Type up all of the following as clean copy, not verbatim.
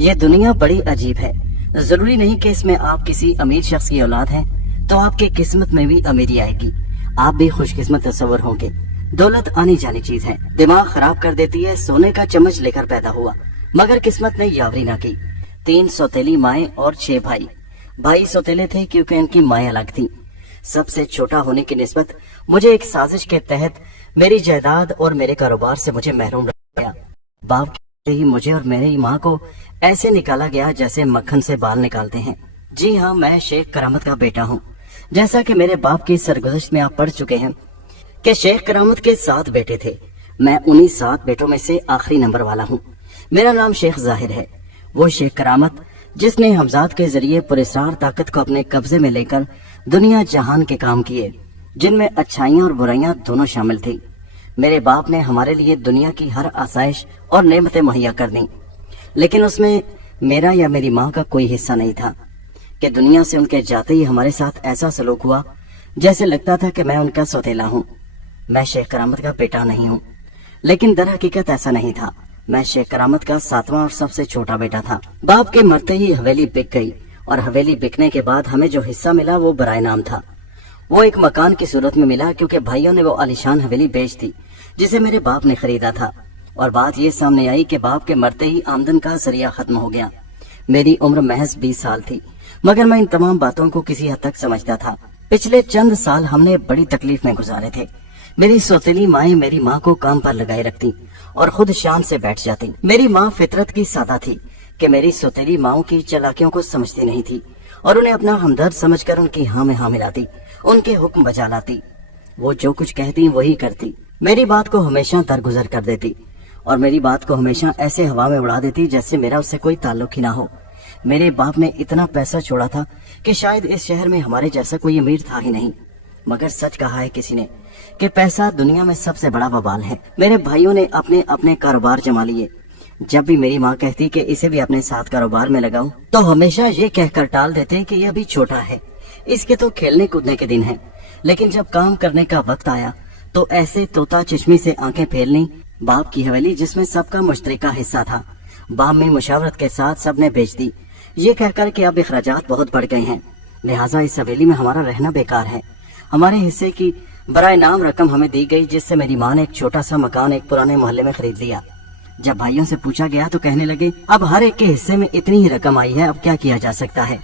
یہ دنیا بڑی عجیب ہے. ضروری نہیں کہ اس میں آپ کسی امیر شخص کی اولاد ہیں تو آپ کی قسمت میں بھی امیری آئے گی. آپ بھی خوش قسمت تصور ہوں گے. دولت آنی جانی چیز ہے, دماغ خراب کر دیتی ہے. سونے کا چمچ لے کر پیدا ہوا مگر قسمت نے یاوری نہ کی. 3 سوتیلی مائیں اور 6 بھائی. بھائی سوتیلے تھے کیونکہ ان کی مائیں الگ تھیں. سب سے چھوٹا ہونے کی نسبت مجھے ایک سازش کے تحت میری جائیداد اور میرے کاروبار سے مجھے محروم رکھا گیا. باپ کے ہی مجھے اور میری ماں کو ایسے نکالا گیا جیسے مکھن سے بال نکالتے ہیں. جی ہاں, میں شیخ کرامت کا بیٹا ہوں. جیسا کہ میرے باپ کی سرگزشت میں آپ پڑھ چکے ہیں کہ شیخ کرامت کے 7 بیٹے تھے. میں انہی 7 بیٹوں میں سے آخری نمبر والا ہوں. میرا نام شیخ ظاہر ہے. وہ شیخ کرامت جس نے حمزات کے ذریعے پراسرار طاقت کو اپنے قبضے میں لے کر دنیا جہان کے کام کیے, جن میں اچھائیاں اور برائیاں دونوں شامل تھی. میرے باپ نے ہمارے لیے دنیا کی ہر آسائش اور نعمتیں مہیا کر دیں, لیکن اس میں میرا یا میری ماں کا کوئی حصہ نہیں تھا کہ دنیا سے ان کے جاتے ہی ہمارے ساتھ ایسا سلوک ہوا جیسے لگتا تھا کہ میں ان کا سوتیلا ہوں. میں شیخ کرامت کا بیٹا نہیں ہوں, لیکن در حقیقت ایسا نہیں تھا. میں شیخ کرامت کا 7واں اور سب سے چھوٹا بیٹا تھا. باپ کے مرتے ہی حویلی بک گئی, اور حویلی بکنے کے بعد ہمیں جو حصہ ملا وہ برائے نام تھا. وہ ایک مکان کی صورت میں ملا کیونکہ بھائیوں نے وہ عالیشان حویلی بیچ دی جسے میرے باپ نے خریدا تھا. اور بات یہ سامنے آئی کہ باپ کے مرتے ہی آمدن کا ذریعہ ختم ہو گیا. میری عمر محض 20 سال تھی, مگر میں ان تمام باتوں کو کسی حد تک سمجھتا تھا. پچھلے چند سال ہم نے بڑی تکلیف میں گزارے تھے. میری سوتیلی مائیں میری ماں کو کام پر لگائے رکھتی اور خود شان سے بیٹھ جاتی. میری ماں فطرت کی سادہ تھی کہ میری سوتیلی ماؤں کی چالاکیوں کو سمجھتی نہیں تھی اور انہیں اپنا ہمدرد سمجھ کر ان کی ہاں میں ہاں ملاتی, ان کے حکم بجا لاتی. وہ جو کچھ کہتی وہی کرتی. میری بات کو ہمیشہ درگزر کر دیتی اور میری بات کو ہمیشہ ایسے ہوا میں اڑا دیتی جیسے میرا اس سے کوئی تعلق ہی نہ ہو. میرے باپ نے اتنا پیسہ چھوڑا تھا کہ شاید اس شہر میں ہمارے جیسا کوئی امیر تھا ہی نہیں. مگر سچ کہا ہے کسی نے کہ پیسہ دنیا میں سب سے بڑا وبال ہے. میرے بھائیوں نے اپنے اپنے کاروبار جما لیے. جب بھی میری ماں کہتی کہ اسے بھی اپنے ساتھ کاروبار میں لگاؤ تو ہمیشہ یہ کہہ کر ٹال دیتے کہ یہ ابھی چھوٹا ہے, اس کے تو کھیلنے کودنے کے دن ہیں. لیکن جب کام کرنے کا وقت آیا تو ایسے طوطا چشمی سے آنکھیں پھیل لیں. باپ کی حویلی جس میں سب کا مشترکہ حصہ تھا باپ میں مشاورت کے ساتھ سب نے بیچ دی, یہ کہہ کر کہ اب اخراجات بہت بڑھ گئے ہیں, لہٰذا اس حویلی میں ہمارا رہنا بیکار ہے. ہمارے حصے کی برائے نام رقم ہمیں دی گئی, جس سے میری ماں نے ایک چھوٹا سا مکان ایک پرانے محلے میں خرید لیا. جب بھائیوں سے پوچھا گیا تو کہنے لگے اب ہر ایک کے حصے میں اتنی ہی رقم آئی ہے, اب کیا کیا جا سکتا ہے.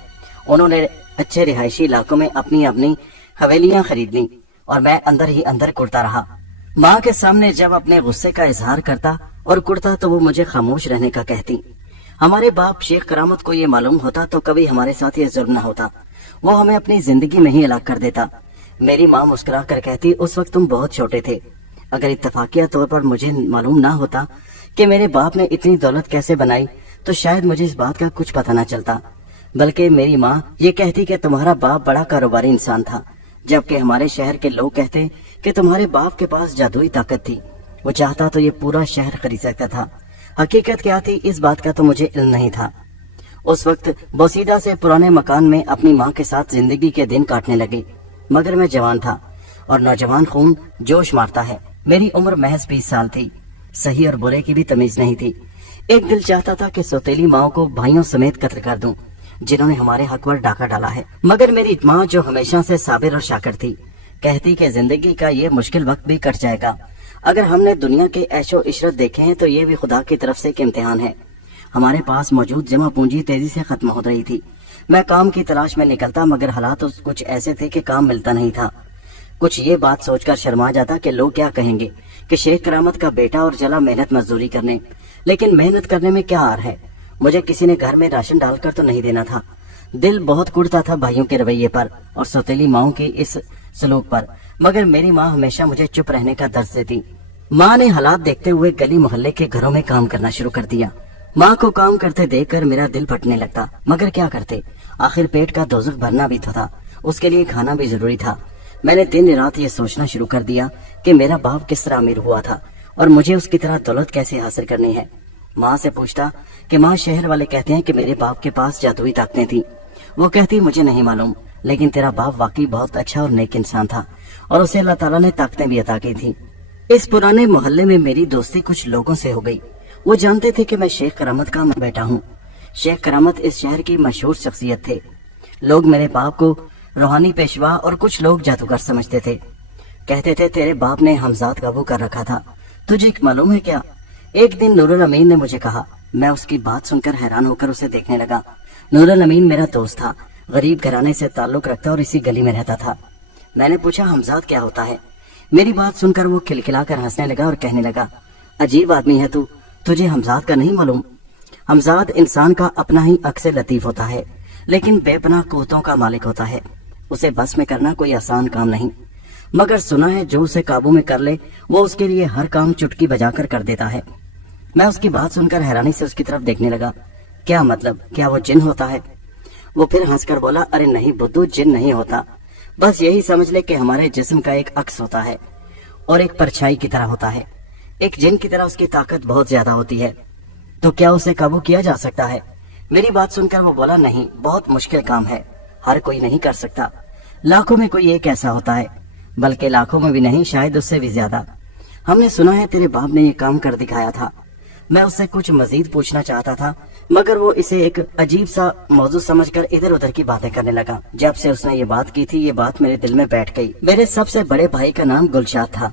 انہوں نے اچھے رہائشی علاقوں میں اپنی اپنی حویلیاں خرید لیں اور میں اندر ہی اندر کڑتا رہا. ماں کے سامنے جب اپنے غصے کا اظہار کرتا اور کڑتا تو وہ مجھے خاموش رہنے کا کہتی. ہمارے باپ شیخ کرامت کو یہ معلوم ہوتا تو کبھی ہمارے ساتھ یہ ظلم نہ ہوتا, وہ ہمیں اپنی زندگی میں ہی ہلاک کر دیتا. میری ماں مسکرا کر کہتی اس وقت تم بہت چھوٹے تھے. اگر اتفاقیہ طور پر مجھے معلوم نہ ہوتا کہ میرے باپ نے اتنی دولت کیسے بنائی تو شاید مجھے اس بات کا کچھ پتہ نہ چلتا, بلکہ میری ماں یہ کہتی کہ تمہارا باپ بڑا کاروباری انسان تھا, جبکہ ہمارے شہر کے لوگ کہتے کہ تمہارے باپ کے پاس جادوئی طاقت تھی, وہ چاہتا تو یہ پورا شہر خرید سکتا تھا. حقیقت کیا تھی اس بات کا تو مجھے علم نہیں تھا. اس وقت بوسیدہ سے پرانے مکان میں اپنی ماں کے ساتھ زندگی کے دن کاٹنے لگے, مگر میں جوان تھا اور نوجوان خون جوش مارتا ہے. میری عمر محض 20 سال تھی. صحیح اور برے کی بھی تمیز نہیں تھی. ایک دل چاہتا تھا کہ سوتیلی ماؤں کو بھائیوں سمیت قتل کر دوں جنہوں نے ہمارے حق پر ڈاکہ ڈالا ہے. مگر میری ماں جو ہمیشہ سے صابر اور شاکر تھی کہتی کہ زندگی کا یہ مشکل وقت بھی کٹ جائے گا. اگر ہم نے دنیا کے عیش و عشرت دیکھے ہیں تو یہ بھی خدا کی طرف سے ایک امتحان ہے. ہمارے پاس موجود جمع پونجی تیزی سے ختم ہو رہی تھی. میں کام کی تلاش میں نکلتا مگر حالات کچھ ایسے تھے کہ کام ملتا نہیں تھا. کچھ یہ بات سوچ کر شرما جاتا کہ لوگ کیا کہیں گے کہ شیخ کرامت کا بیٹا اور چلا محنت مزدوری کرنے, لیکن محنت کرنے میں کیا آر ہے. مجھے کسی نے گھر میں راشن ڈال کر تو نہیں دینا تھا. دل بہت کڑتا تھا بھائیوں کے رویے پر اور سوتیلی ماؤں کی اس سلوک پر, مگر میری ماں ہمیشہ مجھے چپ رہنے کا درس دیتی. ماں نے حالات دیکھتے ہوئے گلی محلے کے گھروں میں کام کرنا شروع کر دیا. ماں کو کام کرتے دیکھ کر میرا دل پھٹنے لگتا, مگر کیا کرتے, آخر پیٹ کا دوزخ بھرنا بھی تو تھا, اس کے لیے کھانا بھی ضروری تھا. میں نے دن رات یہ سوچنا شروع کر دیا کہ میرا باپ کس طرح امیر ہوا تھا اور مجھے اس کی طرح دولت کیسے حاصل کرنی ہے. ماں سے پوچھتا کہ ماں شہر والے کہتے ہیں کہ میرے باپ کے پاس جادوئی طاقتیں تھیں. وہ کہتی مجھے نہیں معلوم, لیکن تیرا باپ واقعی بہت اچھا اور نیک انسان تھا اور اسے اللہ تعالیٰ نے طاقتیں بھی عطا کی تھی. اس پرانے محلے میں میری دوستی کچھ لوگوں سے ہو گئی. وہ جانتے تھے کہ میں شیخ کرامت کا بیٹا ہوں. शेख करामत इस शहर की मशहूर शख्सियत थे। लोग मेरे बाप को रूहानी पेशवा और कुछ लोग जादूगर समझते थे। कहते थे तेरे बाप ने हमजाद काबू कर रखा था, तुझे मालूम है क्या? एक दिन नूरुल अमीन ने मुझे कहा। मैं उसकी बात सुनकर हैरान होकर उसे देखने लगा। नूरुल अमीन मेरा दोस्त था, गरीब घराने से ताल्लुक रखता और इसी गली में रहता था। मैंने पूछा हमजाद क्या होता है? मेरी बात सुनकर वो खिलखिलाकर हंसने लगा और कहने लगा, अजीब आदमी है तू, तुझे हमजाद का नहीं मालूम? हमजाद इंसान का अपना ही अक्स लतीफ होता है, लेकिन बेपनाह कुव्वतों का मालिक होता है। उसे बस में करना कोई आसान काम नहीं, मगर सुना है जो उसे काबू में कर ले वो उसके लिए हर काम चुटकी बजाकर कर देता है। मैं उसकी बात सुनकर हैरानी से उसकी तरफ देखने लगा। क्या मतलब, क्या वो जिन होता है? वो फिर हंसकर बोला, अरे नहीं बुद्धू, जिन नहीं होता, बस यही समझ ले कि हमारे जिस्म का एक अक्स होता है और एक परछाई की तरह होता है। एक जिन की तरह उसकी ताकत बहुत ज्यादा होती है। तो क्या उसे काबू किया जा सकता है? मेरी बात सुनकर वो बोला, नहीं, बहुत मुश्किल काम है, हर कोई नहीं कर सकता। लाखों में कोई एक ऐसा होता है, बल्कि लाखों में भी नहीं, शायद उससे भी ज्यादा। हमने सुना है तेरे बाप ने ये काम कर दिखाया था। मैं उससे कुछ मजीद पूछना चाहता था, मगर वो इसे एक अजीब सा मौजू समझकर इधर उधर की बातें करने लगा। जब से उसने ये बात की थी, ये बात मेरे दिल में बैठ गई। मेरे सबसे बड़े भाई का नाम गुलशाद था,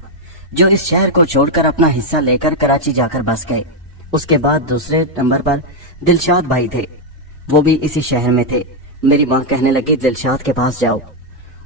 जो इस शहर को छोड़कर अपना हिस्सा लेकर कराची जाकर बस गए। उसके बाद दूसरे नंबर पर दिलशाद भाई थे, वो भी इसी शहर में थे। मेरी माँ कहने लगी, दिलशाद के पास जाओ,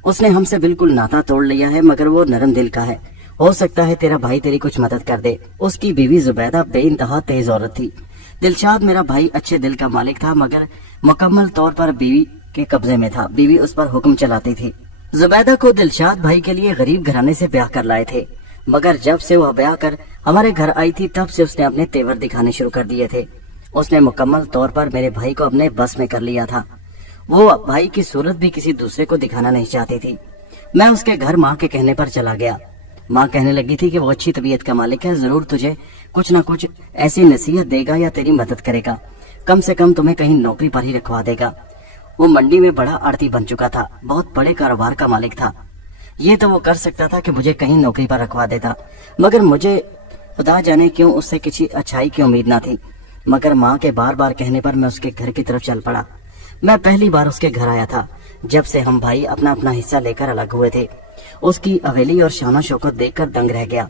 उसने हमसे बिल्कुल नाता तोड़ लिया है, मगर वो नरम दिल का है, हो सकता है तेरा भाई तेरी कुछ मदद कर दे। उसकी बीवी जुबैदा बेइंतहा तेज औरत थी। दिलशाद मेरा भाई अच्छे दिल का मालिक था, मगर मुकम्मल तौर पर बीवी के कब्जे में था। बीवी उस पर हुक्म चलाती थी। जुबैदा को दिलशाद भाई के लिए गरीब घराने से ब्याह कर लाए थे, मगर जब से वह ब्याह कर हमारे घर आई थी, तब से उसने अपने तेवर दिखाने शुरू कर दिए थे। उसने मुकम्मल तौर पर मेरे भाई को अपने बस में कर लिया था। वो भाई की सूरत भी किसी दूसरे को दिखाना नहीं चाहती थी। मैं उसके घर माँ के कहने पर चला गया। माँ कहने लगी थी कि वो अच्छी तबीयत का मालिक है, जरूर तुझे कुछ न कुछ ऐसी नसीहत देगा या तेरी मदद करेगा, कम से कम तुम्हें कहीं नौकरी पर ही रखवा देगा। वो मंडी में बड़ा आड़ती बन चुका था, बहुत बड़े कारोबार का मालिक था। ये तो वो कर सकता था कि मुझे कहीं नौकरी पर रखवा देता, मगर मुझे खुदा जाने क्यों उससे किसी अच्छाई की उम्मीद न थी। मगर माँ के बार बार कहने पर मैं उसके घर की तरफ चल पड़ा। मैं पहली बार उसके घर आया था जब से हम भाई अपना अपना हिस्सा लेकर अलग हुए थे। उसकी हवेली और शान शौकत देखकर दंग रह गया।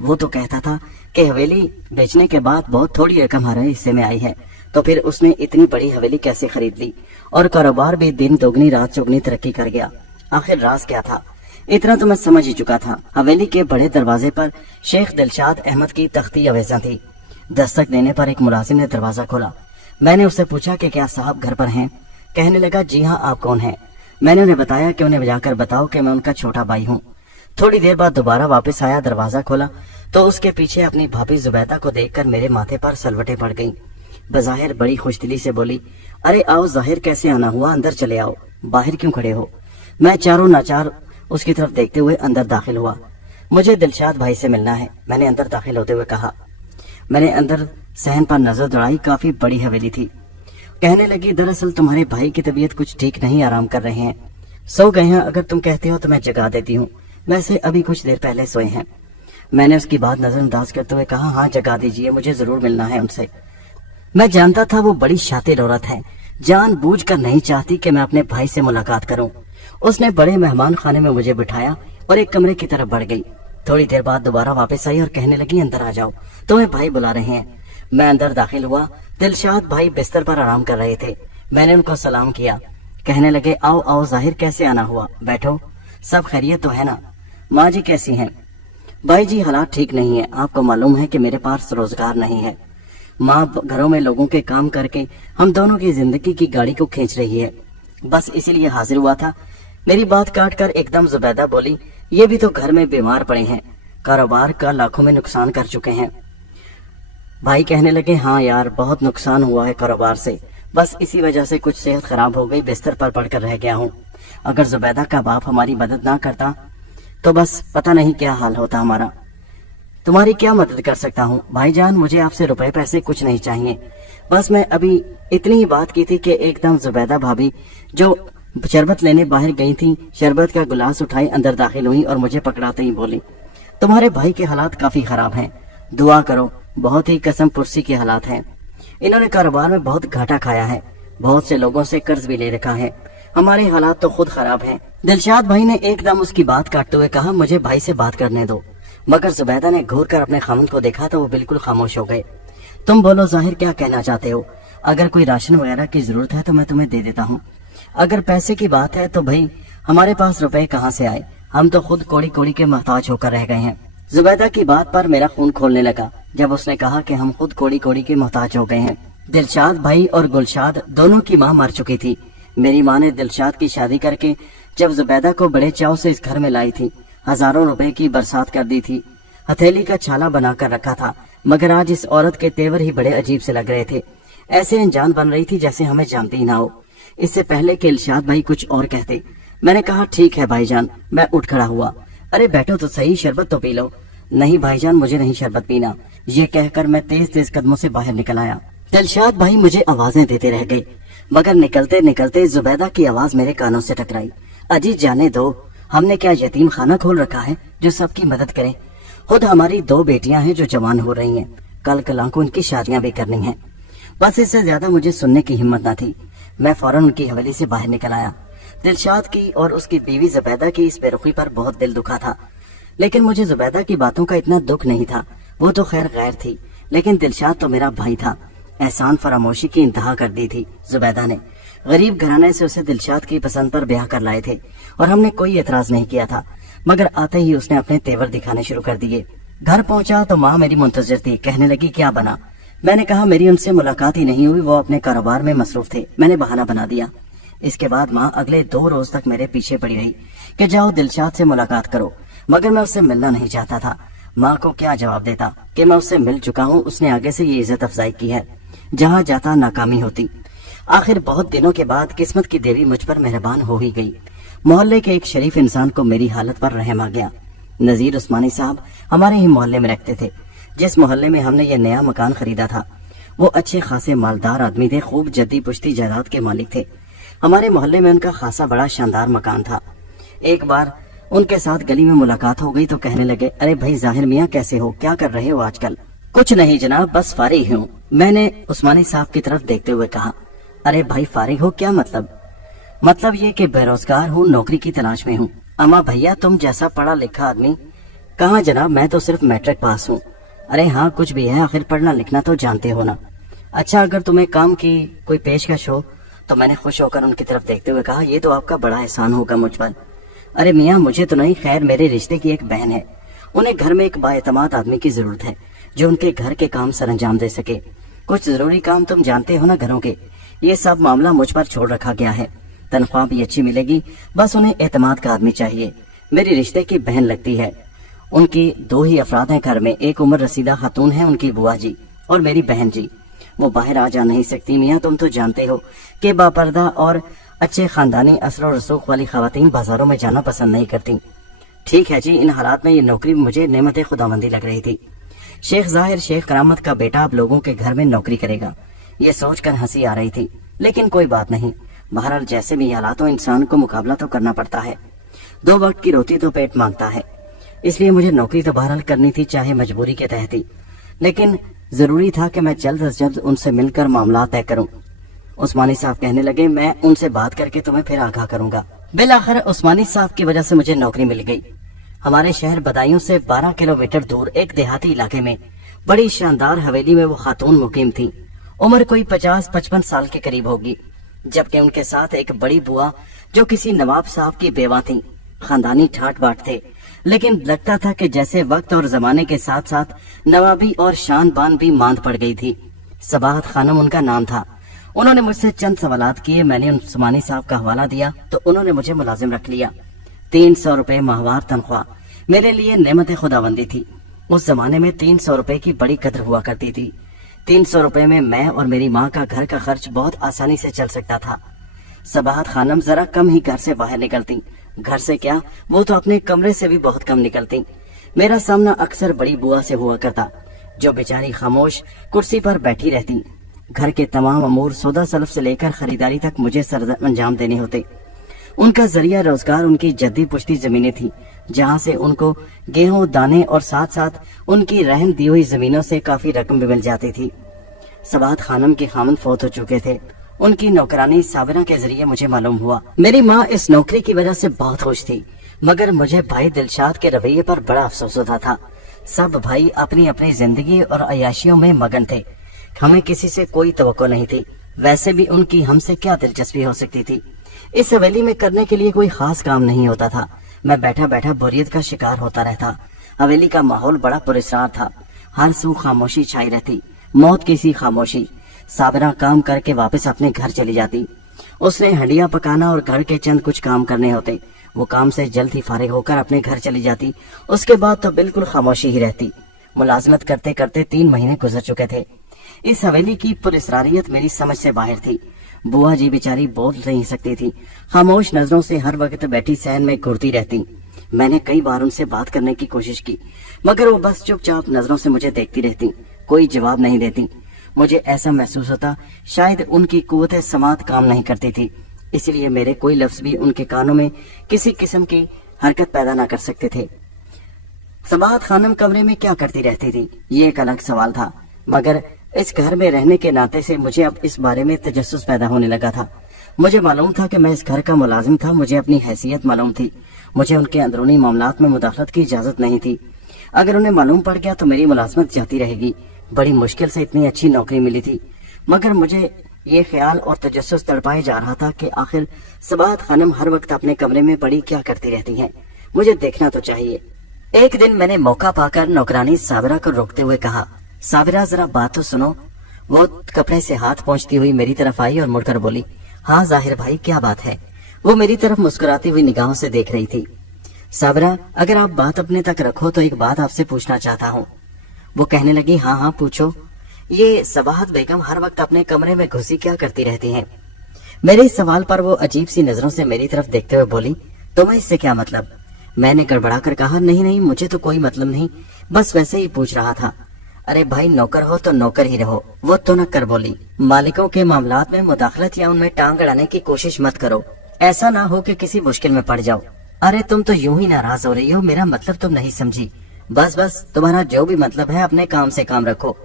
वो तो कहता था कि हवेली बेचने के बाद बहुत थोड़ी रकम हमारे हिस्से में आई है, तो फिर उसने इतनी बड़ी हवेली कैसे खरीद ली, और कारोबार भी दिन दोगुनी रात चौगुनी तरक्की कर गया। आखिर राज क्या था? इतना तो मैं समझ ही चुका था। हवेली के बड़े दरवाजे पर शेख दिलशाद अहमद की तख्ती अवेजा थी। दस्तक देने पर एक मुलाजिम ने दरवाजा खोला। मैंने उससे पूछा कि क्या साहब घर पर हैं? कहने लगा, जी हाँ, आप कौन हैं? मैंने उन्हें बताया कि उन्हें जाकर बताओ कि मैं उनका छोटा भाई हूँ। थोड़ी देर बाद दोबारा वापस आया, दरवाजा खोला तो उसके पीछे अपनी भाभी जुबैदा को देखकर मेरे माथे पर सलवटें पड़ गईं। बज़ाहिर बड़ी खुशदिली से बोली, अरे आओ, जाहिर कैसे आना हुआ, अंदर चले आओ, बाहर क्यों खड़े हो? मैं चारों नाचार उसकी तरफ देखते हुए अंदर दाखिल हुआ। मुझे दिलशाद भाई से मिलना है, मैंने अंदर दाखिल होते हुए कहा। मैंने अंदर सहन पर नजर दौड़ाई, काफी बड़ी हवेली थी। कहने लगी, दरअसल तुम्हारे भाई की तबीयत कुछ ठीक नहीं, आराम कर रहे हैं, सो गए हैं। अगर तुम कहते हो तो मैं जगा देती हूँ, वैसे अभी कुछ देर पहले सोए हैं। मैंने उसकी बात नजरअंदाज करते हुए कहा, हाँ जगा दीजिए, मुझे जरूर मिलना है उनसे। मैं जानता था वो बड़ी शातिर औरत है, जानबूझकर नहीं चाहती कि मैं अपने भाई से मुलाकात करूं। उसने बड़े मेहमान खाने में मुझे बिठाया और एक कमरे की तरफ बढ़ गई। थोड़ी देर बाद दोबारा वापस आई और कहने लगी, अंदर आ जाओ, तुम्हें भाई बुला रहे हैं। मैं अंदर दाखिल हुआ। दिलशाद भाई बिस्तर पर आराम कर रहे थे। मैंने उनको सलाम किया। कहने लगे, आओ आओ, जाहिर कैसे आना हुआ, बैठो, सब खैरियत तो है ना? माँ जी कैसी हैं? भाई जी हालात ठीक नहीं है, आपको मालूम है कि मेरे पास रोजगार नहीं है। माँ घरों में लोगों के काम करके हम दोनों की जिंदगी की गाड़ी को खींच रही है, बस इसीलिए हाजिर हुआ था। मेरी बात काट कर एकदम जुबैदा बोली, ये भी तो घर में बीमार पड़े हैं, कारोबार का लाखों में नुकसान कर चुके हैं। भाई कहने लगे, हाँ यार, बहुत नुकसान हुआ है कारोबार से, बस इसी वजह से कुछ सेहत खराब हो गई, बिस्तर पर पड़कर रह गया हूँ। अगर जुबैदा का बाप हमारी मदद ना करता तो बस पता नहीं क्या हाल होता हमारा। तुम्हारी क्या मदद कर सकता हूँ भाईजान? मुझे आपसे रुपए पैसे कुछ नहीं चाहिए, बस मैं अभी इतनी ही बात की थी कि एकदम जुबैदा भाभी जो शरबत लेने बाहर गई थी, शरबत का गिलास उठाई, अंदर दाखिल हुई और मुझे पकड़ाते ही बोली, तुम्हारे भाई के हालात काफी खराब हैं, दुआ करो, बहुत ही कसम पुरसी के हालात हैं। انہوں نے کاروبار میں بہت گھاٹا کھایا ہے، بہت سے لوگوں سے قرض بھی لے رکھا ہے، ہمارے حالات تو خود خراب ہیں۔ دلشاد بھائی نے ایک دم اس کی بات کاٹتے ہوئے کہا، مجھے بھائی سے بات کرنے دو۔ مگر زبیدہ نے گھور کر اپنے خاوند کو دیکھا تو وہ بالکل خاموش ہو گئے۔ تم بولو ظاہر، کیا کہنا چاہتے ہو؟ اگر کوئی راشن وغیرہ کی ضرورت ہے تو میں تمہیں دے دیتا ہوں، اگر پیسے کی بات ہے تو بھائی ہمارے پاس روپے کہاں سے آئے، ہم تو خود کوڑی کوڑی کے محتاج ہو کر رہ گئے ہیں۔ زبیدہ کی بات پر میرا خون کھولنے لگا جب اس نے کہا کہ ہم خود کوڑی کوڑی کے محتاج ہو گئے ہیں۔ دلشاد بھائی اور گلشاد دونوں کی ماں مر چکی تھی۔ میری ماں نے دلشاد کی شادی کر کے جب زبیدہ کو بڑے چاؤ سے اس گھر میں لائی تھی، ہزاروں روپے کی برسات کر دی تھی، ہتھیلی کا چھالا بنا کر رکھا تھا، مگر آج اس عورت کے تیور ہی بڑے عجیب سے لگ رہے تھے، ایسے انجان بن رہی تھی جیسے ہمیں جانتی ہی نہ ہو۔ اس سے پہلے کہ الشاد بھائی کچھ اور کہتے، میں نے کہا ٹھیک ہے بھائی جان۔ میں اٹھ کھڑا ہوا، ارے بیٹھو تو صحیح، شربت تو پی لو۔ نہیں بھائی جان، مجھے نہیں شربت پینا، یہ کہہ کر میں تیز تیز قدموں سے باہر نکل آیا۔ دلشاد بھائی مجھے آوازیں دیتے رہ گئے، مگر نکلتے نکلتے زبیدہ کی آواز میرے کانوں سے ٹکرائی، اجی جانے دو، ہم نے کیا یتیم خانہ کھول رکھا ہے جو سب کی مدد کرے؟ خود ہماری 2 بیٹیاں ہیں جو جوان ہو رہی ہیں، کل کلاں کو ان کی شادیاں بھی کرنی ہیں۔ بس اس سے زیادہ مجھے سننے کی ہمت نہ تھی، میں فوراً ان کی حویلی سے باہر نکل آیا۔ دلشاد کی اور اس کی بیوی زبیدہ کی اس بے رخی پر بہت دل دکھا تھا، لیکن مجھے زبیدہ کی باتوں کا اتنا دکھ نہیں تھا، وہ تو خیر غیر تھی، لیکن دلشاد تو میرا بھائی تھا۔ احسان فراموشی کی انتہا کر دی تھی زبیدہ نے، غریب گھرانے سے اسے دلشاد کی پسند پر بیاہ کر لائے تھے اور ہم نے کوئی اعتراض نہیں کیا تھا، مگر آتے ہی اس نے اپنے تیور دکھانے شروع کر دیے۔ گھر پہنچا تو ماں میری منتظر تھی، کہنے لگی کیا بنا؟ میں نے کہا میری ان سے ملاقات ہی نہیں ہوئی، وہ اپنے کاروبار میں مصروف تھے، میں نے بہانہ بنا دیا۔ اس کے بعد ماں اگلے 2 روز تک میرے پیچھے پڑی رہی کہ جاؤ دلشاد سے ملاقات کرو، مگر میں اس سے ملنا نہیں چاہتا تھا۔ ماں کو کیا جواب دیتا کہ میں اس سے مل چکا ہوں، اس نے آگے سے یہ عزت افزائی کی ہے، جہاں جاتا ناکامی ہوتی۔ آخر بہت دنوں کے بعد قسمت کی دیوی مجھ پر مہربان ہو ہی گئی، محلے کے ایک شریف انسان کو میری حالت پر رحم آ گیا۔ نذیر عثمانی صاحب ہمارے ہی محلے میں رکھتے تھے، جس محلے میں ہم نے یہ نیا مکان خریدا تھا۔ وہ اچھے خاصے مالدار آدمی تھے، خوب جدی پشتی جائیداد کے مالک تھے۔ ہمارے محلے میں ان کا خاصا بڑا شاندار مکان تھا۔ ایک بار ان کے ساتھ گلی میں ملاقات ہو گئی تو کہنے لگے، ارے بھائی ظاہر میاں کیسے ہو، کیا کر رہے ہو آج کل؟ کچھ نہیں جناب، بس فارغ ہوں۔ میں نے عثمانی صاحب کی طرف دیکھتے ہوئے کہا، ارے بھائی فارغ ہو کیا مطلب؟ مطلب یہ کہ بے روزگار ہوں، نوکری کی تلاش میں ہوں۔ اما بھیا تم جیسا پڑھا لکھا آدمی؟ کہاں جناب، میں تو صرف میٹرک پاس ہوں۔ ارے ہاں کچھ بھی ہے، آخر پڑھنا لکھنا تو جانتے ہو نا۔ اچھا اگر تمہیں کام کی کوئی پیشکش ہو تو میں نے خوش ہو کر ان کی طرف دیکھتے ہوئے کہا، یہ تو آپ کا بڑا احسان ہوگا مجھ پر۔ ارے میاں مجھے تو نہیں، خیر میرے رشتے کی ایک بہن ہے، انہیں گھر میں ایک بااعتماد آدمی کی ضرورت ہے جو ان کے گھر کے کام سر انجام دے سکے۔ کچھ ضروری کام تم جانتے ہو نا گھروں کے، یہ سب معاملہ مجھ پر چھوڑ رکھا گیا ہے۔ تنخواہ بھی اچھی ملے گی، بس انہیں اعتماد کا آدمی چاہیے۔ میری رشتے کی بہن لگتی ہے، ان کی 2 ہی افراد ہیں گھر میں، ایک عمر رسیدہ خاتون ہے ان کی بوا جی، اور میری بہن جی۔ وہ باہر آ جا نہیں سکتی میاں، تم تو جانتے ہو کہ باپردہ اور اچھے خاندانی اثر و رسوخ والی خواتین بازاروں میں جانا پسند نہیں کرتی۔ ٹھیک ہے جی، ان حالات میں یہ نوکری مجھے نعمت خداوندی لگ رہی تھی۔ شیخ ظاہر شیخ کرامت کا بیٹا اب لوگوں کے گھر میں نوکری کرے گا، یہ سوچ کر ہنسی آ رہی تھی، لیکن کوئی بات نہیں، بہرحال جیسے بھی حالات ہو انسان کو مقابلہ تو کرنا پڑتا ہے، 2 وقت کی روٹی تو پیٹ مانگتا ہے، اس لیے مجھے نوکری تو بہرحال کرنی تھی، چاہے مجبوری کے تحت ہی، لیکن ضروری تھا کہ میں جلد از جلد ان سے مل کر معاملات طے کروں۔ عثمانی صاحب کہنے لگے، میں ان سے بات کر کے تمہیں پھر آگاہ کروں گا۔ بالآخر عثمانی صاحب کی وجہ سے مجھے نوکری مل گئی۔ ہمارے شہر بدایوں سے 12 کلومیٹر دور ایک دیہاتی علاقے میں بڑی شاندار حویلی میں وہ خاتون مقیم تھی، عمر کوئی 50-55 سال کے قریب ہوگی، جبکہ ان کے ساتھ ایک بڑی بوا جو کسی نواب صاحب کی بیوہ تھی۔ خاندانی ٹھاٹ باٹ تھے، لیکن لگتا تھا کہ جیسے وقت اور زمانے کے ساتھ ساتھ نوابی اور شان بان بھی ماند پڑ گئی تھی۔ صباحت خانم ان کا نام تھا۔ انہوں نے مجھ سے چند سوالات کیے، میں نے عثمانی صاحب کا حوالہ دیا تو انہوں نے مجھے ملازم رکھ لیا۔ 300 روپے ماہوار تنخواہ میرے لیے نعمت خداوندی تھی۔ اس زمانے میں 300 روپے کی بڑی قدر ہوا کرتی تھی۔ 300 روپے میں میں اور میری ماں کا گھر کا خرچ بہت آسانی سے چل سکتا تھا۔ صباحت خانم ذرا کم ہی گھر سے باہر نکلتی، گھر سے کیا وہ تو اپنے کمرے سے بھی بہت کم نکلتی۔ میرا سامنا اکثر بڑی بوا سے ہوا کرتا، جو بیچاری خاموش کرسی پر بیٹھی رہتی۔ گھر کے تمام امور سودا سلف سے لے کر خریداری تک مجھے سر انجام دینے ہوتے۔ ان کا ذریعہ روزگار ان کی جدی پشتی زمینیں تھیں، جہاں سے ان کو گیہوں دانے اور ساتھ ساتھ ان کی رہن دی ہوئی زمینوں سے کافی رقم بھی مل جاتی تھی۔ सबात खानम के खामन फौत हो चुके थे। उनकी नौकरानी साबिरा के जरिए मुझे मालूम हुआ। मेरी माँ इस नौकरी की वजह से बहुत खुश थी, मगर मुझे भाई दिलशाद के रवैये पर बड़ा अफसोस होता था। सब भाई अपनी अपनी जिंदगी और अयाशियों में मगन थे। हमें किसी से कोई तवक्को नहीं थी। वैसे भी उनकी हमसे क्या दिलचस्पी हो सकती थी। इस हवेली में करने के लिए कोई खास काम नहीं होता था। मैं बैठा बैठा बोरियत का शिकार होता रहता। हवेली का माहौल बड़ा पुरस्कार था। हर सू खामोशी छाई रहती, मौत की सी खामोशी। साबिरा काम करके वापस अपने घर चली जाती। उसने हंडिया पकाना और घर के चंद कुछ काम करने होते। वो काम से जल्द ही फारिग होकर अपने घर चली जाती। उसके बाद तो बिल्कुल खामोशी ही रहती। मुलाजमत करते करते 3 महीने गुजर चुके थे। इस हवेली की पुरस्कारियत मेरी समझ से बाहर थी। बुआ जी बेचारी बोल नहीं सकती थी। खामोश नजरों से हर वक्त बैठी सहन में घूरती रहती। मैंने कई बार उनसे बात करने की कोशिश की, मगर वो बस चुपचाप नजरों से मुझे देखती रहती, कोई जवाब नहीं देती। मुझे ऐसा महसूस होता शायद उनकी कुव्वत समात काम नहीं करती थी, इसलिए मेरे कोई लफ्ज भी उनके कानों में किसी किस्म की हरकत पैदा न कर सकते थे। सबात खानम कमरे में क्या करती रहती थी, ये एक अलग सवाल था, मगर इस घर में रहने के नाते से मुझे अब इस बारे में तजस्सुस पैदा होने लगा था। मुझे मालूम था कि मैं इस घर का मुलाजिम था। मुझे अपनी हैसियत मालूम थी। मुझे उनके अंदरूनी मामलात में मुदाखलत की इजाजत नहीं थी। अगर उन्हें मालूम पड़ गया तो मेरी मुलाजमत जाती रहेगी। बड़ी मुश्किल से इतनी अच्छी नौकरी मिली थी, मगर मुझे ये ख्याल और तजस्सुस तड़पाए जा रहा था कि आखिर सबात खानम हर वक्त अपने कमरे में पड़ी क्या करती रहती हैं। मुझे देखना तो चाहिए। एक दिन मैंने मौका पाकर नौकरानी साबिरा को रोकते हुए कहा, साबिरा जरा बात तो सुनो। वो कपड़े से हाथ पहुंचती हुई मेरी तरफ आई और मुड़कर बोली, हाँ जाहिर भाई क्या बात है। वो मेरी तरफ मुस्कुराती हुई निगाहों से देख रही थी। साबिरा अगर आप बात अपने तक रखो तो एक बात आपसे पूछना चाहता हूँ। वो कहने लगी, हाँ हाँ पूछो। ये सबाहत बेगम हर वक्त अपने कमरे में घुसी क्या करती रहती हैं? मेरे इस सवाल पर वो अजीब सी नजरों से मेरी तरफ देखते हुए बोली, तुम्हें इससे क्या मतलब? मैंने गड़बड़ा कर कहा, नहीं नहीं मुझे तो कोई मतलब नहीं, बस वैसे ही पूछ रहा था। अरे भाई नौकर हो तो नौकर ही रहो। वो तो न कर बोली, मालिकों के मामलात में मुदाखलत या उनमें टांग अड़ाने की कोशिश मत करो। ऐसा ना हो कि किसी मुश्किल में पड़ जाओ। अरे तुम तो यूं ही नाराज हो रही हो, मेरा मतलब तुम नहीं समझी। बस बस तुम्हारा जो भी मतलब है अपने काम से काम रखो।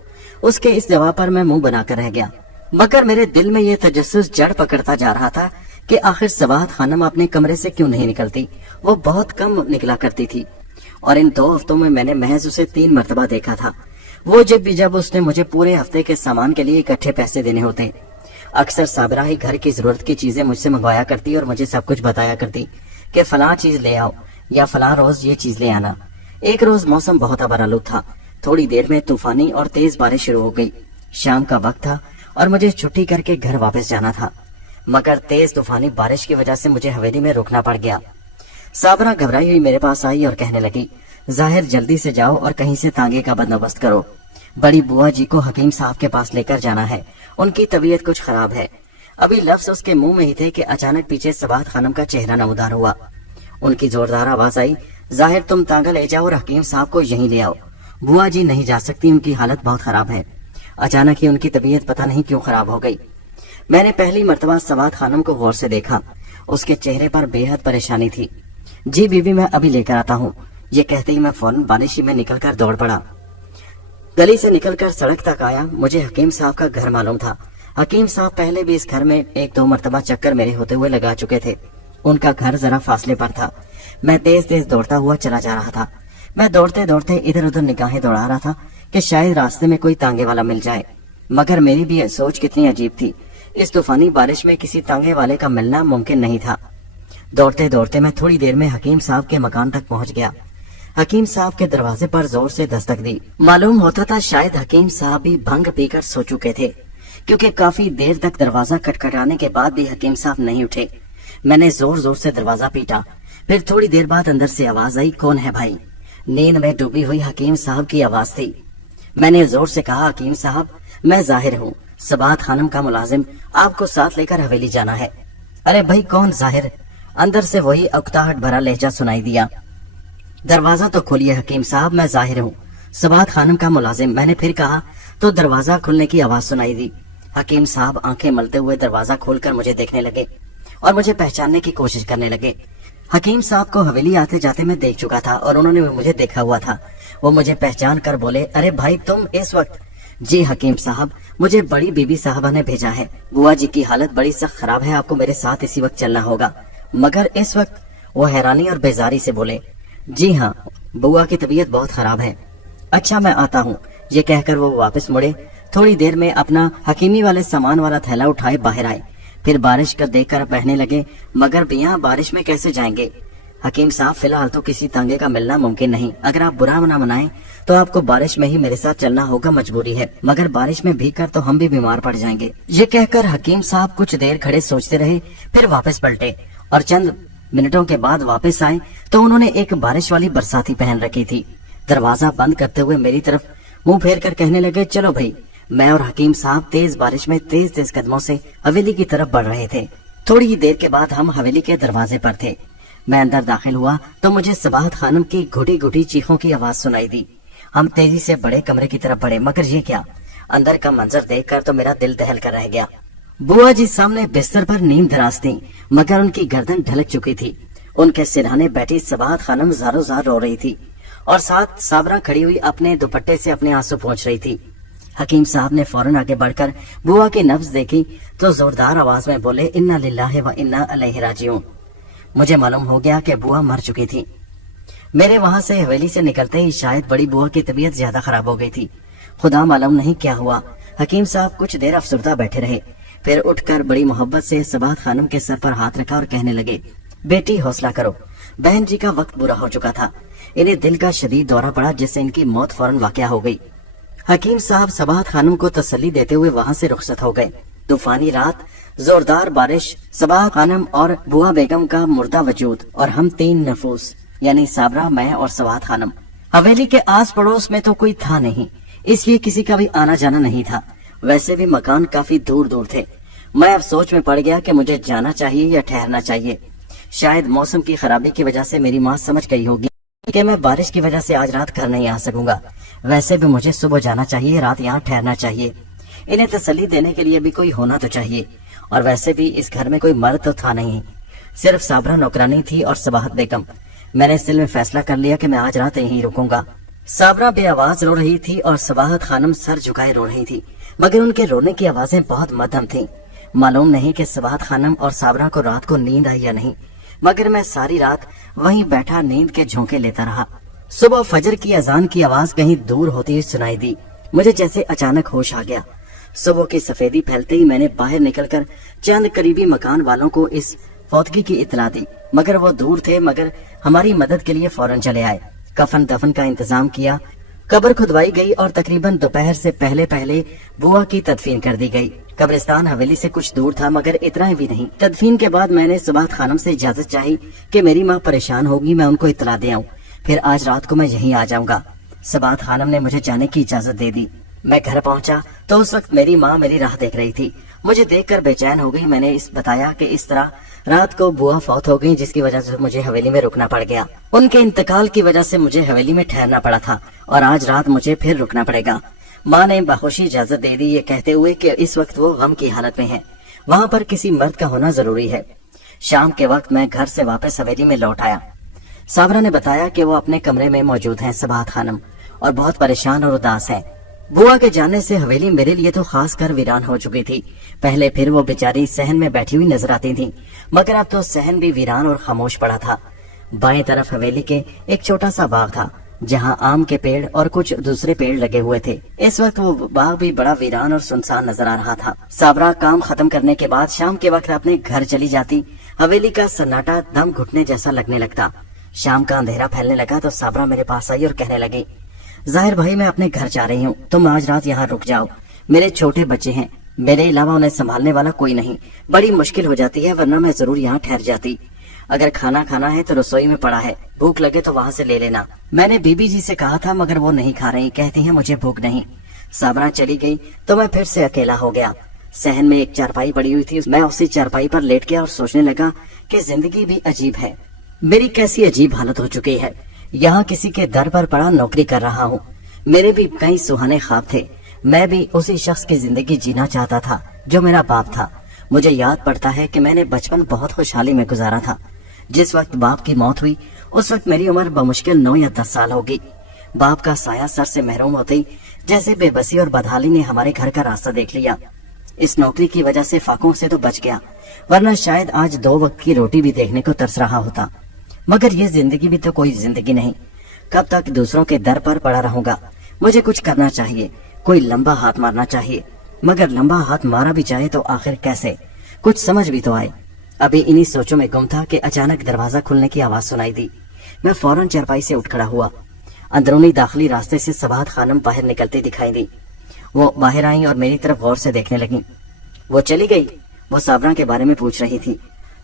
उसके इस जवाब पर मैं मुंह बनाकर रह गया, मगर मेरे दिल में ये तजस्सुस जड़ पकड़ता जा रहा था कि आखिर सबाहत खानम अपने कमरे से क्यों नहीं निकलती। वो बहुत कम निकला करती थी और इन 2 हफ्तों में मैंने महज उसे 3 मरतबा देखा था। वो जब उसने मुझे पूरे हफ्ते के सामान के लिए इकट्ठे पैसे देने होते। अक्सर साबिरा ही घर की जरूरत की चीजें मुझसे मंगवाया करती और मुझे सब कुछ बताया करती कि फलां चीज ले आओ या फलां रोज ये चीज ले आना। एक रोज मौसम बहुत अबरालूद था। थोड़ी देर में तूफानी और तेज बारिश शुरू हो गई। शाम का वक्त था और मुझे छुट्टी करके घर वापस जाना था, मगर तेज तूफानी बारिश की वजह से मुझे हवेली में रुकना पड़ गया। साबिरा घबराई हुई मेरे पास आई और कहने लगी, जाहिर जल्दी से जाओ और कहीं से तांगे का बंदोबस्त करो। बड़ी बुआ जी को हकीम साहब के पास लेकर जाना है, उनकी तबीयत कुछ खराब है। अभी लफ्ज उसके मुंह में ही थे कि अचानक पीछे सबाहत खानम का चेहरा नमूदार हुआ। उनकी जोरदार आवाज आई, जाहिर तुम तांगा ले जाओ और हकीम साहब को यहीं ले आओ। बुआ जी नहीं जा सकती, उनकी हालत बहुत खराब है। अचानक ही उनकी तबीयत पता नहीं क्यों खराब हो गई। मैंने पहली मर्तबा सबाहत खानम को गौर से देखा। उसके चेहरे पर बेहद परेशानी थी। जी बीबी मैं अभी लेकर आता हूँ, ये कहते ही मैं फौरन बारिशी में निकलकर दौड़ पड़ा। गली से निकलकर सड़क तक आया। मुझे हकीम साहब का घर मालूम था। हकीम साहब पहले भी इस घर में 1-2 मर्तबा चक्कर मेरे होते हुए लगा चुके थे। उनका घर जरा फासले पर था। मैं तेज तेज दौड़ता हुआ चला जा रहा था। मैं दौड़ते दौड़ते इधर उधर निगाहें दौड़ा रहा था कि शायद रास्ते में कोई तांगे वाला मिल जाए, मगर मेरी भी सोच कितनी अजीब थी। इस तूफानी बारिश में किसी तांगे वाले का मिलना मुमकिन नहीं था। दौड़ते दौड़ते मैं थोड़ी देर में हकीम साहब के मकान तक पहुंच गया। हकीम साहब के दरवाजे पर जोर से दस्तक दी। मालूम होता था शायद हकीम साहब भी भंग पीकर सो चुके थे, क्योंकि काफी देर तक दरवाजा खटखटाने के बाद भी हकीम साहब नहीं उठे। मैंने जोर जोर से दरवाजा पीटा। फिर थोड़ी देर बाद अंदर से आवाज आई, कौन है भाई? नींद में डूबी हुई हकीम साहब की आवाज थी। मैंने जोर से कहा, हकीम साहब मैं जाहिर हूँ, सबाहत खानम का मुलाजिम, आपको साथ लेकर हवेली जाना है। अरे भाई कौन जाहिर? अंदर से वही अक्ताहट भरा लहजा सुनाई दिया। दरवाजा तो खोलिए हकीम साहब, मैं जाहिर हूँ, सबाहत खानम का मुलाजिम। मैंने फिर कहा तो दरवाजा खुलने की आवाज सुनाई दी। हकीम साहब आंखें मलते हुए दरवाजा खोलकर मुझे देखने लगे और मुझे पहचानने की कोशिश करने लगे। हकीम साहब को हवेली आते जाते मैं देख चुका था और उन्होंने मुझे देखा हुआ था। वो मुझे पहचान कर बोले, अरे भाई तुम इस वक्त? जी हकीम साहब, मुझे बड़ी बीबी साहबा ने भेजा है। बुआ जी की हालत बड़ी सख्त खराब है, आपको मेरे साथ इसी वक्त चलना होगा। मगर इस वक्त वो हैरानी और बेजारी से बोले, जी हाँ, बुआ की तबीयत बहुत खराब है। अच्छा, मैं आता हूँ। ये कहकर वो वापस मुड़े। थोड़ी देर में अपना हकीमी वाले सामान वाला थैला उठाए बाहर आए। फिर बारिश का देखकर बहने लगे, मगर यहाँ बारिश में कैसे जाएंगे? हकीम साहब, फिलहाल तो किसी तांगे का मिलना मुमकिन नहीं। अगर आप बुरा ना मनाएं तो आपको बारिश में ही मेरे साथ चलना होगा, मजबूरी है। मगर बारिश में भीगकर तो हम भी बीमार पड़ जाएंगे। ये कहकर हकीम साहब कुछ देर खड़े सोचते रहे, फिर वापस पलटे और चंद मिनटों के बाद वापस आए तो उन्होंने एक बारिश वाली बरसाती पहन रखी थी। दरवाजा बंद करते हुए मेरी तरफ मुंह फेर कर कहने लगे, चलो भाई। मैं और हकीम साहब तेज बारिश में तेज तेज कदमों से हवेली की तरफ बढ़ रहे थे। थोड़ी ही देर के बाद हम हवेली के दरवाजे पर थे। मैं अंदर दाखिल हुआ तो मुझे सबाहत खानम की घुटी घुटी चीखों की आवाज सुनाई दी। हम तेजी से बड़े कमरे की तरफ बढ़े, मगर ये क्या, अंदर का मंजर देखकर तो मेरा दिल दहल कर रह गया। बुआ जी सामने बिस्तर पर नींद दराज थी, मगर उनकी गर्दन ढलक चुकी थी। उनके सिरहाने बैठी सबाहत खानम जारो जार रो रही थी और साथ साबरा खड़ी हुई अपने दुपट्टे से अपने आंसू पोंछ रही थी। हकीम साहब ने फौरन आगे बढ़कर बुआ की नब्ज देखी तो जोरदार आवाज में बोले, इन्ना लिल्लाहि व इन्ना अलैहि राजिऊन। मुझे मालूम हो गया कि बुआ मर चुकी थी। मेरे वहां से हवेली से निकलते ही शायद बड़ी बुआ की तबीयत ज्यादा खराब हो गई थी। खुदा मालूम नहीं क्या हुआ। हकीम साहब कुछ देर अफसरदा बैठे रहे, फिर उठकर बड़ी मोहब्बत से सबाहत खानम के सर पर हाथ रखा और कहने लगे, बेटी हौसला करो, बहन जी का वक्त बुरा हो चुका था। इन्हें दिल का शदीद दौरा पड़ा जिससे इनकी मौत फौरन वाक़या हो गई। हकीम साहब सबाहत खानम को तसल्ली देते हुए वहां से रुखसत हो गए। तूफानी रात, जोरदार बारिश, सबाहत खानम और बुआ बेगम का मुर्दा वजूद और हम तीन नफूस यानी साबरा, मैं और सबाहत खानम। हवेली के आस पड़ोस में तो कोई था नहीं, इसलिए किसी का भी आना जाना नहीं था। वैसे भी मकान काफी दूर दूर थे। मैं अब सोच में पड़ गया कि मुझे जाना चाहिए या ठहरना चाहिए। शायद मौसम की खराबी की वजह से मेरी माँ समझ गई होगी कि मैं बारिश की वजह से आज रात घर नहीं आ सकूंगा। वैसे भी मुझे सुबह जाना चाहिए, रात यहाँ ठहरना चाहिए। इन्हें तसल्ली देने के लिए भी कोई होना तो चाहिए। और वैसे भी इस घर में कोई मर्द तो था नहीं, सिर्फ साबरा नौकरानी थी और सबाहत बेगम। मैंने इस दिल में फैसला कर लिया कि मैं आज रात यहीं रुकूंगा। साबरा बेआवाज रो रही थी और सबाहत खानम सर झुकाए रो रही थी, मगर उनके रोने की आवाजें बहुत मध्यम थीं। मालूम नहीं कि सबाहत खानम और साबरा को रात को नींद आई या नहीं, मगर मैं सारी रात वहीं बैठा नींद के झोंके लेता रहा। सुबह फजर की अजान की आवाज कहीं दूर होती हुई सुनाई दी। मुझे जैसे अचानक होश आ गया। सुबह की सफेदी फैलते ही मैंने बाहर निकलकर चंद करीबी मकान वालों को इस फौतगी की इतला दी, मगर वो दूर थे, मगर हमारी मदद के लिए फौरन चले आए। कफन दफन का इंतजाम किया, कब्र खुदवाई गई और तकरीबन दोपहर से पहले पहले बुआ की तदफीन कर दी गई। कब्रिस्तान हवेली से कुछ दूर था, मगर इतना भी नहीं। तदफीन के बाद मैंने सबाहत खानम से इजाजत चाही कि मेरी माँ परेशान होगी, मैं उनको इतला दे आऊं, फिर आज रात को मैं यहीं आ जाऊंगा। सबाहत खानम ने मुझे जाने की इजाजत दे दी। मैं घर पहुंचा तो उस वक्त मेरी माँ मेरी राह देख रही थी। मुझे देखकर बेचैन हो गई। मैंने बताया कि इस तरह रात को बुआ फौत हो गई, जिसकी वजह से मुझे हवेली में रुकना पड़ गया। उनके इंतकाल की वजह से मुझे हवेली में ठहरना पड़ा था और आज रात मुझे फिर रुकना पड़ेगा। माँ ने बाखुशी इजाजत दे दी, ये कहते हुए कि इस वक्त वो गम की हालत में है, वहाँ पर किसी मर्द का होना जरूरी है। शाम के वक्त मैं घर से वापस हवेली में लौट आया। साबरा ने बताया कि वो अपने कमरे में मौजूद हैं सबाहत खानम, और बहुत परेशान और उदास है। बुआ के जाने से हवेली मेरे लिए तो खास कर वीरान हो चुकी थी। पहले फिर वो बेचारी सहन में बैठी हुई नजर आती थी, मगर अब तो सहन भी वीरान और खामोश पड़ा था। बाएं तरफ हवेली के एक छोटा सा बाग था, जहां आम के पेड़ और कुछ दूसरे पेड़ लगे हुए थे। इस वक्त वो बाग भी बड़ा वीरान और सुनसान नजर आ रहा था। साबरा काम खत्म करने के बाद शाम के वक्त अपने घर चली जाती। हवेली का सन्नाटा दम घुटने जैसा लगने लगता। शाम का अंधेरा फैलने लगा तो साबरा मेरे पास आई और कहने लगी, जाहिर भाई, मैं अपने घर जा रही हूँ, तुम आज रात यहाँ रुक जाओ। मेरे छोटे बच्चे हैं, मेरे अलावा उन्हें संभालने वाला कोई नहीं। बड़ी मुश्किल हो जाती है, वरना मैं जरूर यहाँ ठहर जाती। अगर खाना खाना है तो रसोई में पड़ा है, भूख लगे तो वहाँ से ले लेना। मैंने बीबी जी से कहा था, मगर वो नहीं खा रही, कहती हैं मुझे भूख नहीं। साबरा चली गई तो मैं फिर से अकेला हो गया। सहन में एक चारपाई पड़ी हुई थी, मैं उसी चारपाई पर लेट गया और सोचने लगा कि जिंदगी भी अजीब है। मेरी कैसी अजीब हालत हो चुकी है। यहाँ किसी के दर पर पड़ा नौकरी कर रहा हूँ। मेरे भी कई सुहाने ख्वाब थे। मैं भी उसी शख्स की जिंदगी जीना चाहता था जो मेरा बाप था। मुझे याद पड़ता है कि मैंने बचपन बहुत खुशहाली में गुजारा था। जिस वक्त बाप की मौत हुई उस वक्त मेरी उम्र बमुश्किल 9 या 10 साल होगी। बाप का साया सर से महरूम होते ही जैसे बेबसी और बदहाली ने हमारे घर का रास्ता देख लिया। इस नौकरी की वजह से फाकों से तो बच गया, वरना शायद आज 2 वक्त की रोटी भी देखने को तरस रहा होता। मगर ये जिंदगी भी तो कोई जिंदगी नहीं, कब तक दूसरों के दर पर पड़ा रहूंगा। मुझे कुछ करना चाहिए, कोई लंबा हाथ मारना चाहिए। मगर लंबा हाथ मारा भी जाए तो आखिर कैसे, कुछ समझ भी तो आए। अभी इन्हीं सोचों में गुम था कि अचानक दरवाजा खुलने की आवाज सुनाई दी। मैं फौरन चारपाई से उठ खड़ा हुआ। अंदरूनी दाखिली रास्ते से सबाहत खानम बाहर निकलती दिखाई दी। वो बाहर आई और मेरी तरफ गौर से देखने लगी। वो चली गई? वो साबरा के बारे में पूछ रही थी।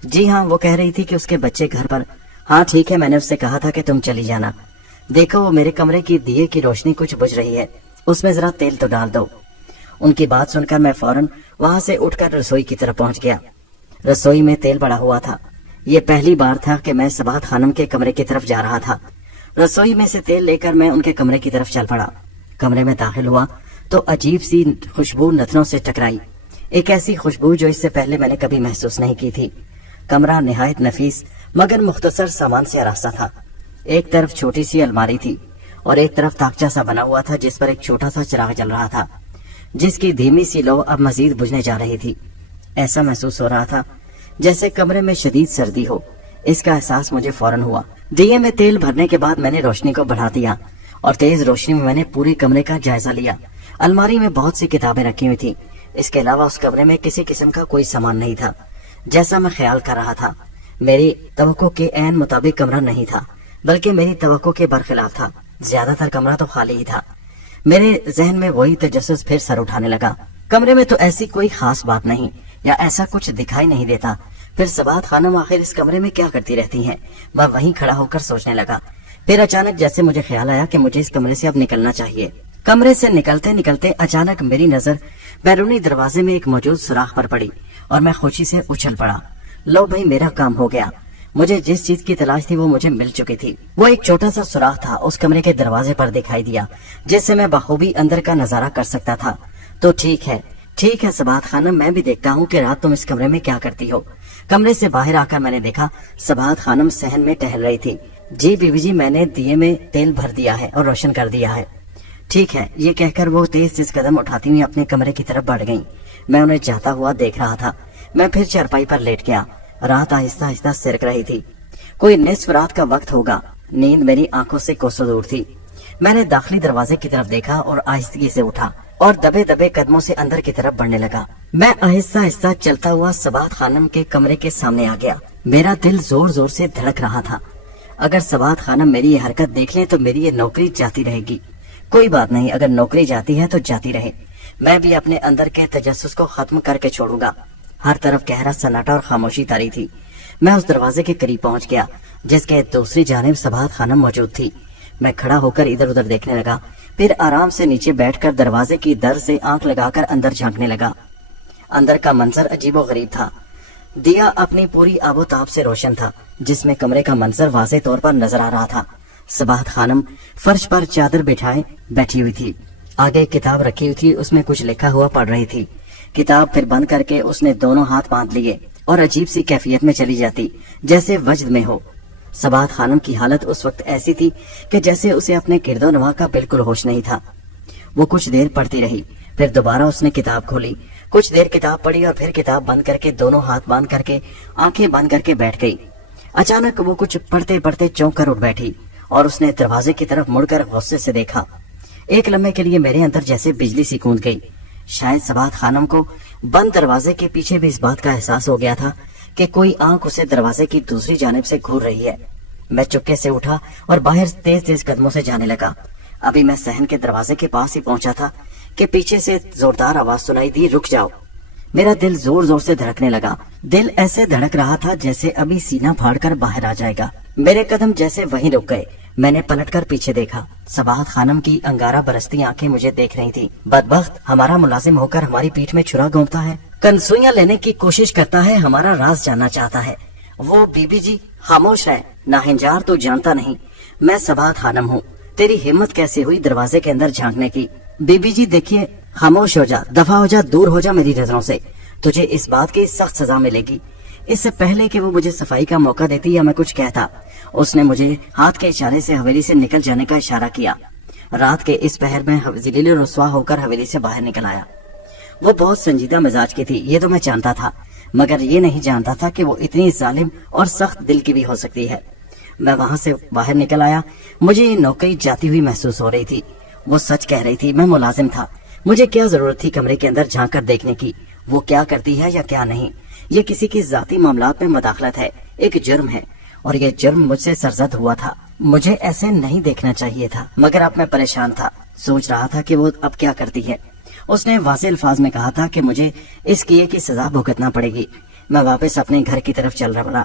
जी हाँ, वो कह रही थी कि उसके बच्चे घर पर। हाँ ठीक है, मैंने उससे कहा था कि तुम चली जाना। देखो वो मेरे कमरे की दिए की रोशनी कुछ बुझ रही है, उसमें जरा तेल तो डाल दो। उनकी बात सुनकर मैं फौरन वहां से उठकर रसोई की तरफ पहुंच गया। रसोई में तेल पड़ा हुआ था। ये पहली बार था कि मैं सबाहत खानम के कमरे की तरफ जा रहा था। रसोई में से तेल लेकर मैं उनके कमरे की तरफ चल पड़ा। कमरे में दाखिल हुआ तो अजीब सी खुशबू नथनों से टकराई, एक ऐसी खुशबू जो इससे पहले मैंने कभी महसूस नहीं की थी। कमरा निहायत नफीस मगर मुख्तसर सामान से आरास्ता था। एक तरफ छोटी सी अलमारी थी और एक तरफ ताकचा सा बना हुआ था जिस पर एक छोटा सा चिराग जल रहा था, जिसकी धीमी सी लौ अब मजीद बुझने जा रही थी। ऐसा महसूस हो रहा था जैसे कमरे में शदीद सर्दी हो। इसका एहसास मुझे फौरन हुआ। दिए में तेल भरने के बाद मैंने रोशनी को बढ़ा दिया और तेज रोशनी में मैंने पूरे कमरे का जायजा लिया। अलमारी में बहुत सी किताबें रखी हुई थी। इसके अलावा उस कमरे में किसी किस्म का कोई सामान नहीं था। जैसा मैं ख्याल कर रहा था, मेरी तवक्को के ऐन मुताबिक कमरा नहीं था, बल्कि मेरी तवक्को के बरखिलाफ था। ज्यादातर कमरा तो खाली ही था। मेरे जहन में वही तजस्सुस फिर सर उठाने लगा। कमरे में तो ऐसी कोई खास बात नहीं या ऐसा कुछ दिखाई नहीं देता, फिर सबाहत खानम आखिर इस कमरे में क्या करती रहती हैं? वह वहीं खड़ा होकर सोचने लगा। फिर अचानक जैसे मुझे ख्याल आया कि मुझे इस कमरे से अब निकलना चाहिए। कमरे से निकलते निकलते अचानक मेरी नजर बैरूनी दरवाजे में एक मौजूद सुराख पर पड़ी और मैं खुशी से उछल पड़ा। लो भाई, मेरा काम हो गया। मुझे जिस चीज की तलाश थी वो मुझे मिल चुकी थी। वो एक छोटा सा सुराख था उस कमरे के दरवाजे पर दिखाई दिया, जिससे मैं बखूबी अंदर का नजारा कर सकता था। तो ठीक है सबाहत खानम, मैं भी देखता हूँ कि रात तुम इस कमरे में क्या करती हो। कमरे से बाहर आकर मैंने देखा सबाहत खानम सहन में टहल रही थी। जी बीवी जी, मैंने दिए में तेल भर दिया है और रोशन कर दिया है। ठीक है, ये कहकर वो तेज कदम उठाती हुई अपने कमरे की तरफ बढ़ गईं। मैं उन्हें जाता हुआ देख रहा था। मैं फिर चारपाई पर लेट गया। रात आहिस्ता आहिस्ता सिरक रही थी। कोई निस्फ रात का वक्त होगा। नींद मेरी आंखों से कोसों दूर थी। मैंने दाखिली दरवाजे की तरफ देखा और आहिस्तगी से उठा और दबे दबे कदमों से अंदर की तरफ बढ़ने लगा। मैं आहिस्ता आहिस्ता चलता हुआ सबाहत खानम के कमरे के सामने आ गया। मेरा दिल जोर जोर से धड़क रहा था। अगर सबाहत खानम मेरी ये हरकत देख ले तो मेरी ये नौकरी जाती रहेगी। कोई बात नहीं, अगर नौकरी जाती है तो जाती रहे। मैं भी अपने अंदर के तजस्सुस को खत्म करके छोड़ूंगा। हर तरफ गहरा सन्नाटा और खामोशी तारी थी। मैं उस दरवाजे के करीब पहुंच गया जिसके दूसरी जानिब सबाहत खानम मौजूद थी। मैं खड़ा होकर इधर उधर देखने लगा, फिर आराम से नीचे बैठकर दरवाजे की दर से आंख लगाकर अंदर झांकने लगा। अंदर का मंजर अजीबो गरीब था। दिया अपनी पूरी आबोताब से रोशन था, जिसमें कमरे का मंजर वाज़ेह तौर पर नजर आ रहा था। सबाहत खानम फर्श पर चादर बिठाए बैठी हुई थी। आगे किताब रखी हुई थी, उसमें कुछ लिखा हुआ पढ़ रही थी। किताब फिर बंद करके उसने दोनों हाथ बांध लिए और अजीब सी कैफियत में चली जाती, जैसे वज्द में हो। सबाहत खानम की हालत उस वक्त ऐसी थी कि जैसे उसे अपने किरदो नवा का बिल्कुल होश नहीं था। वो कुछ देर पढ़ती रही, फिर दोबारा उसने किताब खोली। कुछ देर किताब पढ़ी और फिर किताब बंद करके दोनों हाथ बांध करके आंखें बंद करके बैठ गई। अचानक वो कुछ पढ़ते पढ़ते चौंक कर उठ बैठी और उसने दरवाजे की तरफ मुड़कर गुस्से से देखा। एक लम्हे के लिए मेरे अंदर जैसे बिजली सी कूद गई। शायद सबाहत खानम को बंद दरवाजे के पीछे भी इस बात का एहसास हो गया था कि कोई आंख उसे दरवाजे की दूसरी जानिब से घूर रही है। मैं चुपके से उठा और बाहर तेज तेज कदमों से जाने लगा। अभी मैं सहन के दरवाजे के पास ही पहुंचा था कि पीछे से जोरदार आवाज सुनाई दी, रुक जाओ। मेरा दिल जोर जोर से धड़कने लगा। दिल ऐसे धड़क रहा था जैसे अभी सीना फाड़कर बाहर आ जाएगा। मेरे कदम जैसे वहीं रुक गए। मैंने पलटकर पीछे देखा। सबाहत खानम की अंगारा बरसती आंखें मुझे देख रही थी। बदबख्त हमारा मुलाजिम होकर हमारी पीठ में छुरा घोंपता है, कंसुइयां लेने की कोशिश करता है, हमारा राज जानना चाहता है। वो बीबी जी खामोश है, नाहिंजार तो जानता नहीं मैं सबाहत खानम हूँ। तेरी हिम्मत कैसे हुई दरवाजे के अंदर झांकने की? बीबी जी देखिए, खामोश हो जा, दफा हो जा, दूर हो जा मेरी नजरों से। तुझे इस बात की सख्त सजा मिलेगी। इससे पहले कि वो मुझे सफाई का मौका देती या मैं कुछ कहता, उसने मुझे हाथ के इशारे से हवेली से निकल जाने का इशारा किया। رات کے اس پہر میں ذلیل و رسوا ہو کر حویلی سے باہر نکل آیا۔ وہ بہت سنجیدہ مزاج کی تھی، یہ تو میں جانتا تھا، مگر یہ نہیں جانتا تھا کہ وہ اتنی ظالم اور سخت دل کی بھی ہو سکتی ہے۔ میں وہاں سے باہر نکل آیا، مجھے یہ نوکری جاتی ہوئی محسوس ہو رہی تھی۔ وہ سچ کہہ رہی تھی، میں ملازم تھا، مجھے کیا ضرورت تھی کمرے کے اندر جھانک کر دیکھنے کی وہ کیا کرتی ہے یا کیا نہیں۔ یہ کسی کی ذاتی معاملات میں مداخلت ہے، ایک جرم ہے، اور یہ جرم مجھ سے سرزد ہوا تھا۔ مجھے ایسے نہیں دیکھنا چاہیے تھا، مگر اب میں پریشان تھا، سوچ رہا تھا کہ وہ اب کیا کرتی ہے۔ اس نے واضح الفاظ میں کہا تھا کہ مجھے اس کیے کی سزا بھگتنا پڑے گی۔ میں واپس اپنے گھر کی طرف چل رہا،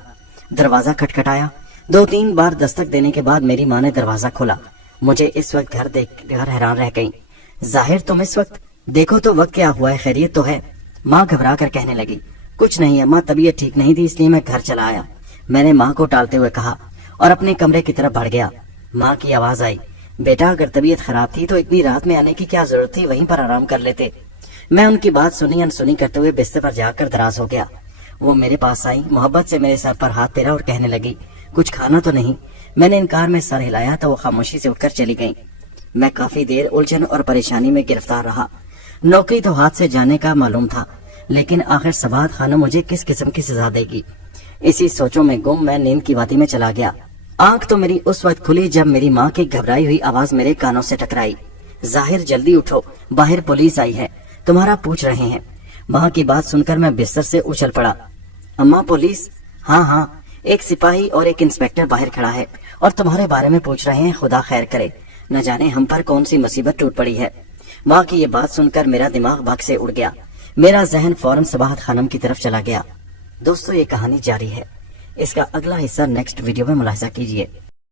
دروازہ کھٹکھٹایا، 2-3 بار دستک دینے کے بعد میری ماں نے دروازہ کھولا۔ مجھے اس وقت گھر دیکھ کر حیران رہ گئی۔ ظاہر تم اس وقت، دیکھو تو وقت کیا ہوا ہے، خیریت تو ہے؟ ماں گھبرا کر کہنے لگی، کچھ نہیں اماں، طبیعت ٹھیک نہیں تھی اس لیے میں گھر چلا آیا، میں نے ماں کو ٹالتے ہوئے کہا اور اپنے کمرے کی طرف بڑھ گیا۔ ماں کی آواز آئی، بیٹا اگر طبیعت خراب تھی تو اتنی رات میں آنے کی کیا ضرورت تھی، وہیں پر آرام کر لیتے۔ میں ان کی بات سنی انسنی کرتے ہوئے بستر پر جا کر دراز ہو گیا۔ وہ میرے پاس آئی، محبت سے میرے سر پر ہاتھ پھیرا اور کہنے لگی، کچھ کھانا تو نہیں؟ میں نے انکار میں سر ہلایا تو وہ خاموشی سے اٹھ کر چلی گئیں۔ میں کافی دیر الجھن اور پریشانی میں گرفتار رہا۔ نوکری تو ہاتھ سے جانے کا معلوم تھا، لیکن آخر سبات خانم مجھے کس قسم کی سزا دے گی؟ اسی سوچوں میں گم میں نیند کی وادی میں چلا گیا۔ آنکھ تو میری اس وقت کھلی جب میری ماں کی گھبرائی ہوئی آواز میرے کانوں سے ٹکرائی، ظاہر جلدی اٹھو، باہر پولیس آئی ہے، تمہارا پوچھ رہے ہیں۔ ماں کی بات سن کر میں بستر سے اچھل پڑا۔ اماں پولیس؟ ہاں، ایک سپاہی اور ایک انسپیکٹر باہر کھڑا ہے اور تمہارے بارے میں پوچھ رہے ہیں، خدا خیر کرے، نہ جانے ہم پر کون سی مصیبت ٹوٹ پڑی ہے۔ ماں کی یہ بات سن کر میرا دماغ بھگ سے اڑ گیا، میرا ذہن فوراً صباحت خانم کی طرف چلا گیا۔ دوستو یہ کہانی جاری ہے، اس کا اگلا حصہ نیکسٹ ویڈیو میں ملاحظہ کیجیے۔